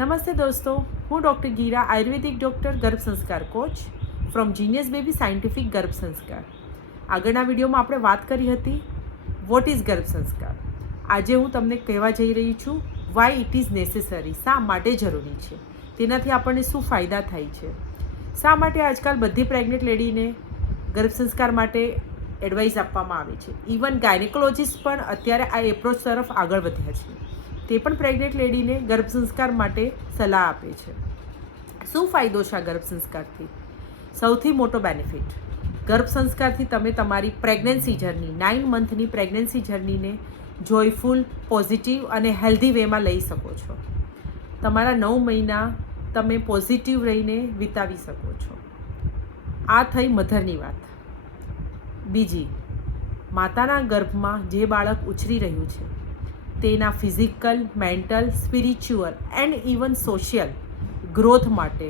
નમસ્તે દોસ્તો, હું ડૉક્ટર ગીરા, આયુર્વેદિક ડૉક્ટર, ગર્ભ સંસ્કાર coach from genius baby scientific ગર્ભ સંસ્કાર. આગળના વિડીયોમાં આપણે વાત કરી હતી વોટ ઇઝ ગર્ભ સંસ્કાર. આજે હું તમને કહેવા જઈ રહી છું વાય ઇટ ઇઝ નેસેસરી, શા માટે જરૂરી છે, તેનાથી આપણને શું ફાયદા થાય છે, શા માટે આજકાલ બધી પ્રેગ્નેન્ટ લેડીને ગર્ભ સંસ્કાર માટે એડવાઇસ આપવામાં આવે છે. ઇવન ગાયનેકોલોજીસ્ટ પણ અત્યારે આ એપ્રોચ તરફ આગળ વધ્યા છે. તે પણ પ્રેગ્નેન્ટ લેડીને ગર્ભ સંસ્કાર માટે સલાહ આપે છે. શું ફાયદો છે આ ગર્ભ સંસ્કારથી? સૌથી મોટો બેનિફિટ, ગર્ભ સંસ્કારથી તમે તમારી પ્રેગ્નન્સી જર્ની 9 મંથની પ્રેગ્નન્સી જર્નીને જોયફુલ, પોઝિટિવ અને હેલ્ધી વેમાં લઈ શકો છો. તમારા 9 મહિના તમે પોઝિટિવ રહીને વિતાવી શકો છો. આ થઈ મધરની વાત. બીજી, માતાના ગર્ભમાં જે બાળક ઉછરી રહ્યું છે તેના physical, mental, spiritual and even social growth માટે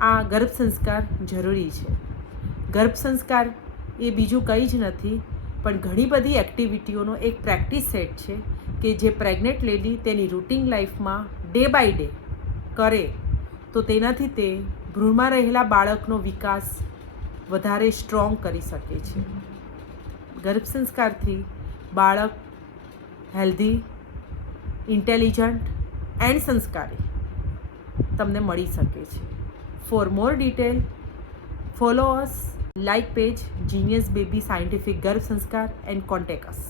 આ ગર્ભ સંસ્કાર જરૂરી છે. ગર્ભ સંસ્કાર એ બીજું કંઈ જ નથી પણ ઘણી બધી એક્ટિવિટીઓનો એક પ્રેક્ટિસ સેટ છે કે જે પ્રેગ્નેન્ટ લેડી તેની રૂટીન લાઈફમાં ડે બાય ડે કરે તો તેનાથી તે ભ્રૂણમાં રહેલા બાળકનો વિકાસ વધારે સ્ટ્રોંગ કરી શકે છે. ગર્ભ સંસ્કારથી બાળક હેલ્ધી, ઇન્ટેલિજન્ટ એન્ડ સંસ્કારી તમને મળી શકે છે. For more detail follow us, like page genius baby scientific ગર્ભ સંસ્કાર એન્ડ કોન્ટેક્ટ અસ.